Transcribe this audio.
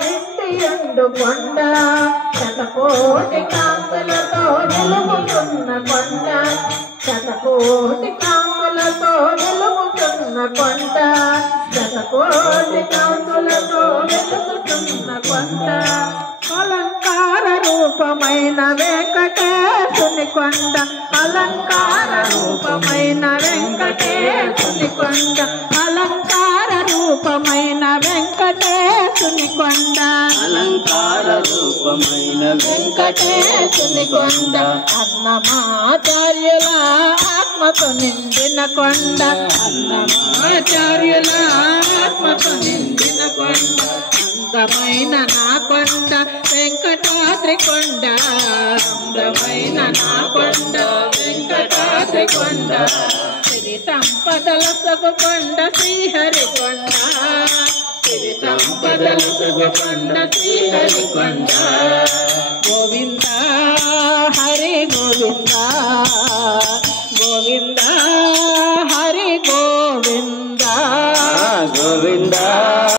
నిండియుండు కొండ శతకోటి కాంతులతో వెలుగుతున్న కొండ శతకోటి కాంతులతో వెలుగుతున్న కొండ శతకోటి కాంతులతో వెలుగుతున్న కొండ అలంకార రూపమైన వెంకటేశుని కొండ అలంకార రూపమైన వెంకటేశుని కొండ అలంకార రూపమైన వెంకటేశుని కొండ అలంకార రూపమైన వెంకటేశుని కొండ అన్నమాచార్యుల ఆత్మతో నిండిన కొండ అన్నమాచార్యుల ఆత్మతో నిండిన కొండ అందమైన నా కొండ వెంకటాద్రి కొండ అందమైన నా కొండ వెంకటాద్రి కొండ సిరి సంపదల సగు కొండ శ్రీహరి కొండ సిరి సంపదల సగు కొండ శ్రీహరి కొండ గోవింద హరి గోవింద గోవింద హరి గోవింద గోవింద